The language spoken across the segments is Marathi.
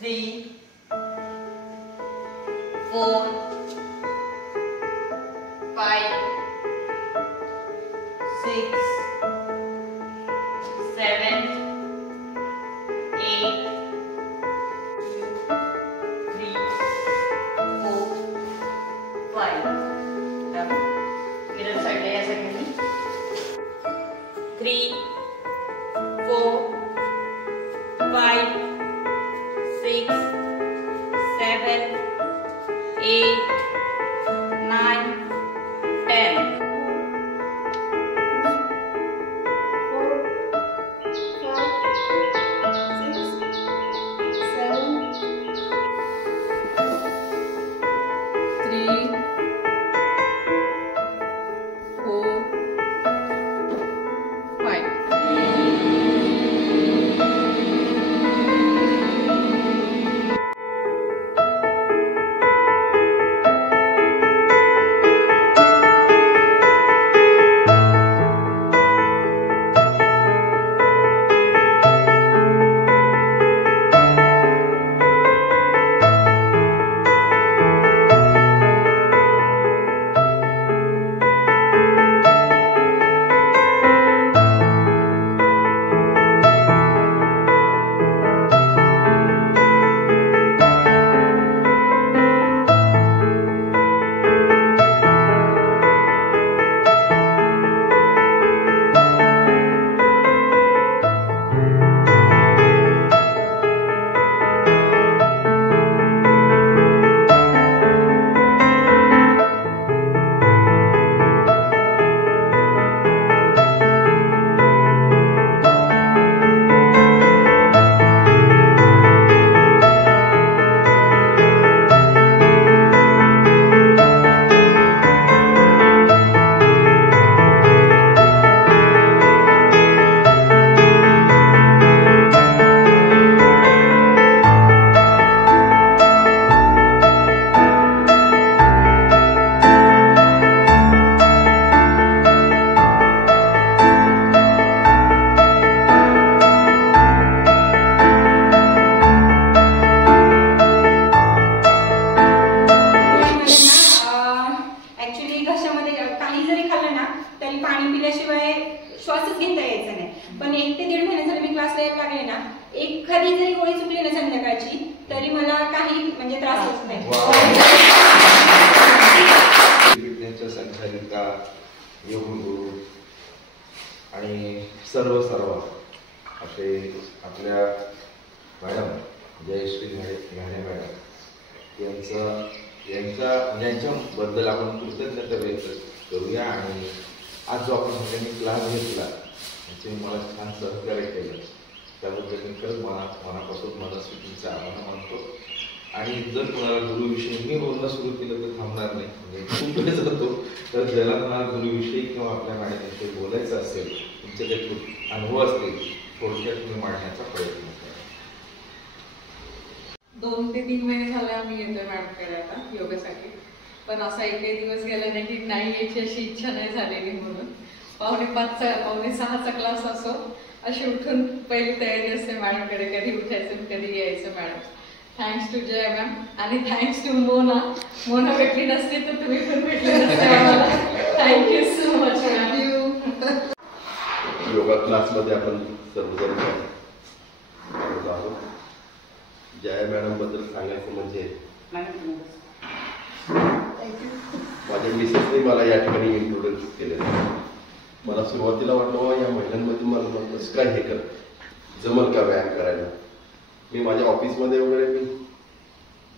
3, 4, 5, 6, 7, 8, 3, 4, 5. मिरर साइडला या सगळ्यांनी 3, 4, 5, 6, 7, 8, 9, 10. 1 ते 1.5 महिने झाले मी क्लासला यायला लागले ना, एखादी जरी गोळी चुकली ना संध्याकाळची तरी मला काही म्हणजे त्रास होत नाही. विज्ञानच्या संचालिका, योगगुरु आणि सर्व असे आपल्या मॅडम जयश्री घाणे मॅडम यांच्याबद्दल आपण कृतज्ञता व्यक्त करूया. आणि आज जो आपण सगळ्यांनी क्लास घेतला त्याचे मला छान सहकार्य केलं त्याबद्दल मी खरंच मनापासून मनस्थितीचा आभार मानतो. आणि जर कोणाला गुरुविषयी मी बोलणं सुरू केलं तर थांबणार नाही, म्हणजे खूप वेळ जातो. तर ज्याला कोणाला गुरुविषयी किंवा आपल्या मॅडमविषयी बोलायचं असेल, तुमचे जे अनुभव असतील थोडक्यात तुम्ही मांडण्याचा प्रयत्न करा. 2 ते 3 महिने झाले आम्ही येतोय मॅडमकडे आता योगासाठी, पण असा एकही दिवस गेला नाही की नाही यायची अशी इच्छा नाही झालेली. म्हणून 5:45चा 5:45चा क्लास असो अशी उठून पहिली तयारी असते मॅडमकडे, कधी उठायचं कधी यायचं madam. Thanks to Jaya ma'am आणि थँक्स टू मोना भेटली नसते तर तुम्ही पण भेटले नसते आम्हाला. Thank you so much ma'am. Yoga क्लासमध्ये आपण सर्वजण आहोत. जया मॅडम बद्दल सांगायचं म्हणजे माझ्या मिसेसने मला या ठिकाणी इंट्रोड्यूस केलेलं. मला सुरुवातीला वाटलं या महिलांमध्ये मला कसं काय हे कर जमल का व्यायाम करायला. मी माझ्या ऑफिसमध्ये वगैरे मी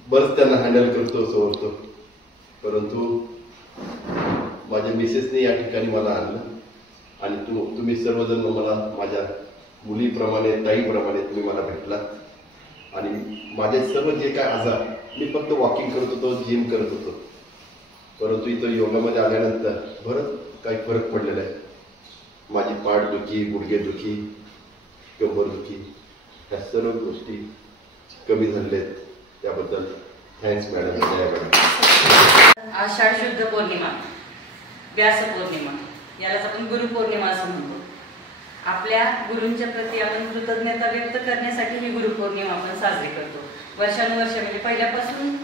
बरंच त्यांना हँडल करतो सोडतो, परंतु माझ्या मिसेसने या ठिकाणी मला आणलं. आणि तुम्ही सर्वजण मला माझ्या मुलीप्रमाणे ताईप्रमाणे तुम्ही मला भेटलात. आणि माझे सर्व जे काय आजार, मी फक्त वॉकिंग करत होतो, जिम करत होतो, परंतु इथं योगामध्ये आल्यानंतर बरंच काही फरक पडलेला आहे. माझी पाठदुखी, गुडघेदुखी, कंबरदुखी या सर्व गोष्टी कमी झालेल्या आहेत. त्याबद्दल थँक्स मॅडम. जय मॅडम. आषाढ शुद्ध पौर्णिमा, व्यास पौर्णिमा, यालाच आपण गुरुपौर्णिमा असं म्हणतो. आपल्या गुरूंच्या प्रती आपण कृतज्ञता व्यक्त करण्यासाठी ही गुरुपौर्णिमा आपण साजरी करतो. वर्षानुवर्ष म्हणजे पहिल्यापासून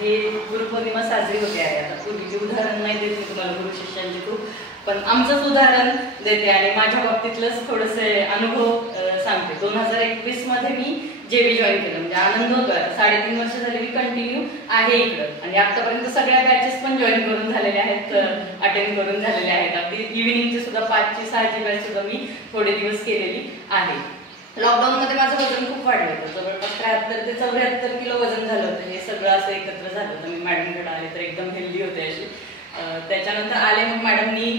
हे गुरुपौर्णिमा साजरी होते आहे. आता पूर्वीचे उदाहरण नाही देत मी तुम्हाला गुरु शिष्यांचे खूप, पण आमचंच उदाहरण देते आणि माझ्या बाबतीतलंच थोडेसे अनुभव सांगते. 2021 मध्ये मी जेबी जॉईन केलं, म्हणजे आनंद होतो. 3.5 वर्ष झाले मी कंटिन्यू आहे इकडं आणि आतापर्यंत सगळ्या बॅचेस पण जॉईन करून झालेले आहेत, अटेंड करून झालेले आहेत. अगदी इव्हिनिंगचे सुद्धा 5 ची 6 ची बॅच सुद्धा मी थोडे दिवस केलेली आहे. लॉकडाऊन मध्ये माझं वजन खूप वाढलं होतं, जवळपास 73 ते 74 किलो वजन झालं होतं. हे सगळं असं एकत्र झालं होतं. मी मॅडमकडे आले तर एकदम हेल्दी होते अशी. त्याच्यानंतर आले मग मॅडमनी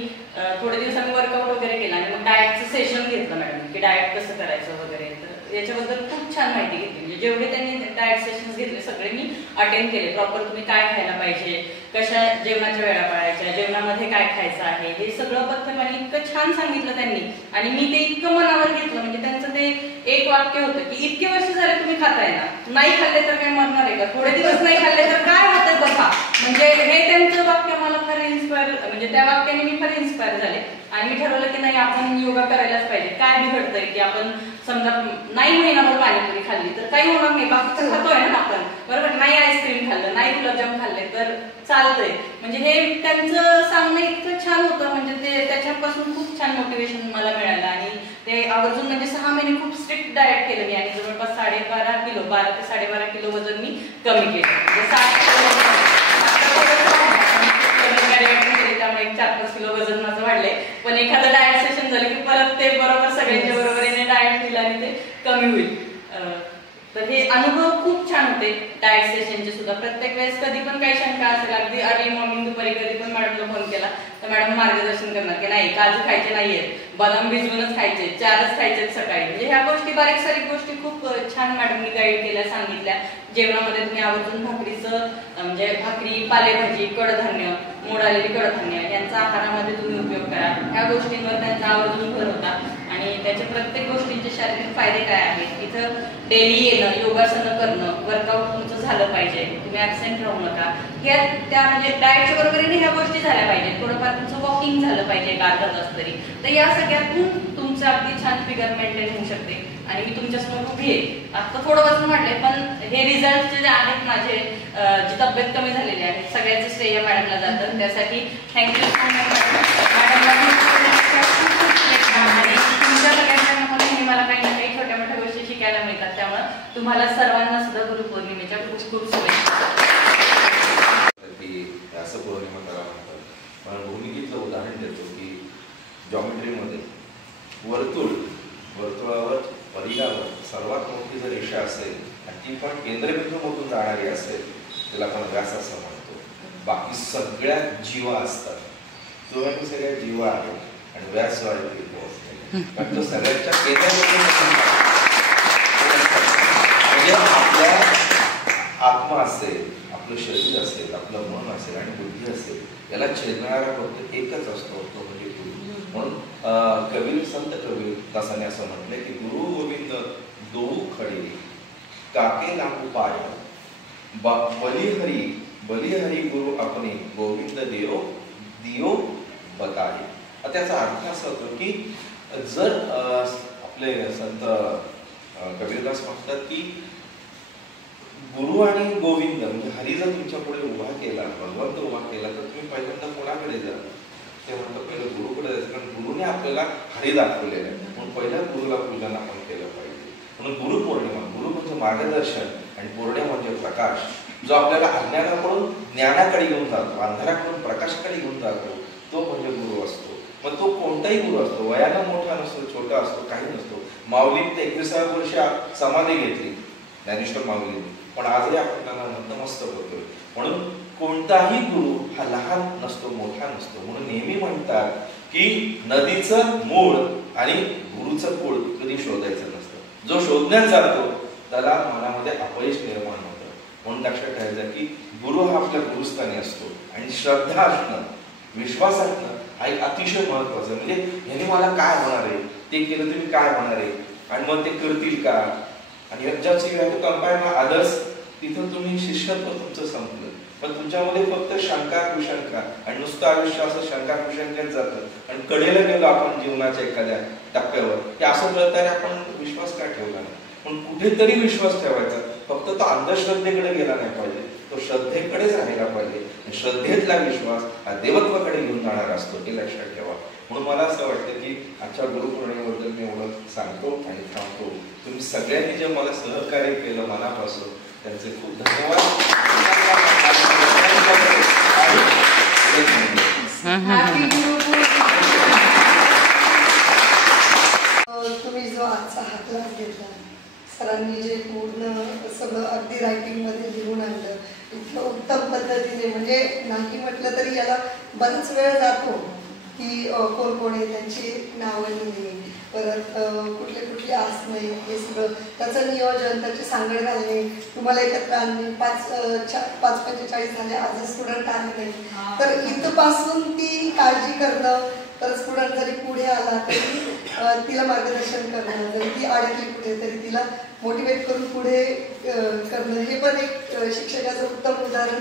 थोडे दिवस आम्ही वर्कआउट वगैरे केला आणि मग डाएटचं सेशन घेतलं मॅडमनी की डाएट कसं करायचं वगैरे. तर याच्याबद्दल खूप छान माहिती घेतली. म्हणजे जेवढे त्यांनी डाएट सेशन्स घेतले सगळे मी अटेंड केले. प्रॉपर तुम्ही काय खायला पाहिजे, कशा जेवणाच्या वेळा पाळायच्या, जेवणामध्ये काय खायचं आहे, हे सगळं पथ्य आणि इतकं छान सांगितलं त्यांनी आणि मी ते इतकं मनावर घेतलं. म्हणजे त्यांचं ते एक वाक्य होतं की इतके वर्ष झाले तुम्ही खाताय ना, नाही खाल्ले तर काय मरणार आहे का, थोडे दिवस नाही खाल्ले तर काय होतं बघा. म्हणजे हे त्यांचं वाक्य मला फार इन्स्पायर, म्हणजे त्या वाक्याने मी फार इन्स्पायर झाले आणि मी ठरवलं की नाही आपण योगा करायलाच पाहिजे. काय बिघडतंय की आपण समजा नाही महिनाभर पाणीपुरी खाल्ली तर काही होणार नाही, बाकीचं खातोय ना आपण बरोबर. नाही आईस्क्रीम खाल्लं, नाही गुलाबजाम खाल्ले तर चालतंय. म्हणजे हे त्यांचं सांगणं इतकं छान होतं. म्हणजे ते त्याच्यापासून खूप छान मोटिवेशन मला मिळालं आणि ते आवर्जून म्हणजे 6 महिने खूप स्ट्रिक्ट डाएट केलं मी आणि जवळपास 12.5 किलो 12 ते 12.5 किलो वजन मी कमी केलं. म्हणजे 60 किलो त्यामुळे 4-5 किलो वजन माझं वाढले. पण एखादं डाएट सेशन झालं की परत ते बरोबर सगळ्यांच्या बरोबरीने डाएट केलं आणि ते कमी होईल. तर हे अनुभव खूप छान होते डाएट सेशनचे सुद्धा. प्रत्येक वेळेस कधी पण काही शंका असेल, अगदी अर्ली मॉर्निंग दुपारी कधी पण मॅडमला फोन केला तर मॅडम मार्गदर्शन करणार की नाही काजू खायचे नाहीयेत, बदाम भिजवूनच खायचे, 4च खायचे सकाळी. म्हणजे ह्या गोष्टी बारीक सारीक गोष्टी खूप छान मॅडमनी गाईड केल्या, सांगितल्या. जेवणामध्ये तुम्ही आवर्जून भाकरीचं म्हणजे भाकरी, पालेभाजी, कडधान्य, मोड आलेली कडधान्य यांचा आहारामध्ये तुम्ही उपयोग करा. ह्या गोष्टींवर त्यांचा आवर्जून भर होता आणि त्याच्या प्रत्येक गोष्टींचे शारीरिक फायदे काय आहेत. इथं डेली येणं, योगासनं करणं, वर्कआउट तुमचं झालं पाहिजे, तुम्ही ऍबसेंट राहू नका. ह्या त्या म्हणजे डाएटच्या बरोबरीने ह्या गोष्टी झाल्या पाहिजेत. थोडंफार तुमचं वॉकिंग झालं पाहिजे 1 अर्धा तास तरी. तर या सगळ्यातून तुमचं अगदी छान फिगर मेंटेन होऊ शकते आणि मी तुमच्यासमोर उभी आहे. आता थोडं वजन वाढले पण हे रिझल्ट जे आहेत माझे, जी तब्येत कमी झालेली आहे, सगळ्याचं श्रेय मॅडमला जातं. त्यासाठी थँक्यू सो मच मॅडमला. आणि तुमच्या सगळ्यांना मला काही ना काही छोट्या मोठ्या गोष्टी शिकायला मिळतात. त्यामुळे तुम्हाला सर्वांना सुद्धा गुरुपौर्णिमेच्या खूप खूप शुभेच्छा. असं पौर्णिमा करा म्हणतात. पण भूमिकेचं उदाहरण देतो की जॉमेट्रीमध्ये वर्तुळावर परिघावर सर्वात मोठी जर रेषा असेल आणि ती पण केंद्रबिंदूमधून जाणारी असेल त्याला आपण व्यास असं म्हणतो. बाकी सगळ्या जीवा असतात, तो सगळ्या जीवा आहेत आणि व्यास जो आहे तो असते. पण तो सगळ्यांच्या केंद्रबिंदू म्हणजे आपला आत्मा असेल, आपलं शरीर असेल, आपलं मन असेल आणि बुद्धी असेल, याला छेदणारा फक्त एकच असतो, तो म्हणजे गुरु. म्हणून कबीर, संत कबीर दासाने असं म्हटलंय की गुरु गोविंद दोऊ खडे काके लागू पाय, बलिहरी गुरु अपने गोविंद देव दियो बताये. त्याचा अर्थ असा होतो की जर आपले संत कबीरदास म्हणतात की गुरु आणि गोविंद म्हणजे हरी जर तुमच्या पुढे उभा केला, भगवंत उभा केला तर तुम्ही पहिल्यांदा कोणाकडे जा? ते म्हणतात पहिलं गुरुकडे जायचं, कारण गुरुने आपल्याला हरी दाखवलेलं आहे. म्हणून पहिल्या गुरुला पूजन आपण केलं पाहिजे. म्हणून गुरुपौर्णिमा, गुरु म्हणजे मार्गदर्शन आणि पौर्णिमा म्हणजे प्रकाश, जो आपल्याला अज्ञानाकडून ज्ञानाकडे घेऊन जातो, अंधाराकडून प्रकाशाकडे घेऊन जातो, तो म्हणजे गुरु असतो. मग तो कोणताही गुरु असतो, वयानं मोठा नसतो, छोटा असतो, काही नसतो. माऊलीने 21व्या वर्षी समाधी घेतली ज्ञानेश्वर माऊलीने, पण आजही आपण त्यांना नतमस्तक होतोय. म्हणून कोणताही गुरु हा लहान नसतो, मोठा नसतो. म्हणून नेहमी म्हणतात की नदीचं मूळ आणि गुरुचं कुळ कधी शोधायचं नसतं. जो शोधण्यात जातो त्याला मनामध्ये अपयश निर्माण होतं. म्हणून लक्षात ठेवायचं की गुरु हा आपल्या गुरुस्थानी असतो आणि श्रद्धा असणं, विश्वास असणं हा एक अतिशय महत्वाचं. म्हणजे ह्याने मला काय होणार आहे, ते केलं तुम्ही काय होणार आहे आणि मग ते करतील का, आणि अदर्स तिथं तुम्ही शिष्यत्व तुमचं संपलं. पण तुमच्यामध्ये फक्त शंका कुशंका आणि नुसतं आयुष्य असं शंका कुशंकेत जातं आणि कडेला गेलो आपण जीवनाच्या एखाद्या टप्प्यावर, हे असं कळतं आपण विश्वास का ठेवला नाही. पण कुठेतरी विश्वास ठेवायचा. फक्त तो अंधश्रद्धेकडे गेला नाही पाहिजे, तो श्रद्धेकडेच राहायला पाहिजे. श्रद्धेतला विश्वास हा देवत्वाकडे घेऊन जाणारा असतो, हे लक्षात ठेवा. म्हणून मला असं वाटतं की आजच्या गुरुपौर्णिमेबद्दल मी एवढं सांगतो आणि थांबतो. तुम्ही सगळ्यांनी जे मला सहकार्य केलं मनापासून त्यांचे खूप धन्यवाद. तुम्ही जो आजचा हा क्लास घेतला, सरांनी जे पूर्ण सगळं अगदी रायटिंगमध्ये लिहून आणलं इतकं उत्तम पद्धतीने, म्हणजे नाही म्हटलं तरी याला बराच वेळ जातो की कोण कोण आहे त्यांची नावं लिहिणे, परत कुठले कुठले आसने, हे सगळं त्याचं नियोजन, त्याची सांगड घालणे, तुम्हाला एकत्र आणणे. 5:45 झाले, आज स्टुडंट आले नाही, तर इथपासून ती काळजी करणं, तर स्टुडंट जरी पुढे आला तरी तिला मार्गदर्शन करणं, जरी ती अडकली कुठे तरी तिला मोटिवेट करून पुढे करणं, हे पण एक शिक्षकाचं उत्तम उदाहरण.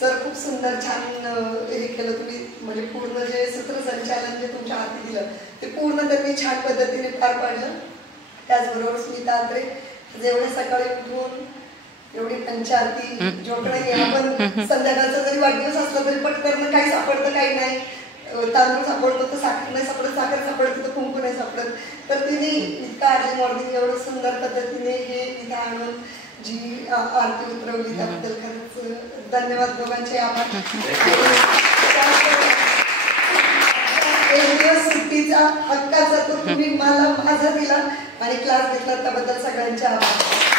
सर खूप सुंदर छान हे केलं तुम्ही, म्हणजे पूर्ण जे सूत्रसंचालन जे तुमच्या हाती दिलं ते पूर्ण त्यांनी छान पद्धतीने पार पाडलं. त्याचबरोबर स्मिता आत्रे जेवढे सकाळी उठून एवढी पंचारती जोकडे, आपण संध्याकाळचा जरी वाढदिवस असला तरी पटकन काही सापडतं काही नाही, तांदूळ सापडतो तर साखर नाही सापडत, साखर सापडते तर कुंकू नाही सापडत, तर तिने इतका अर्ली मॉर्निंग एवढं सुंदर पद्धतीने हे इथं आणून जी आरती उतरवली त्याबद्दल खरंच धन्यवाद दोघांचे. आभार. एक दिवस सुट्टीचा हक्काचा तो तुम्ही मला माझा दिला आणि क्लास घेतला त्याबद्दल सगळ्यांचे आभार.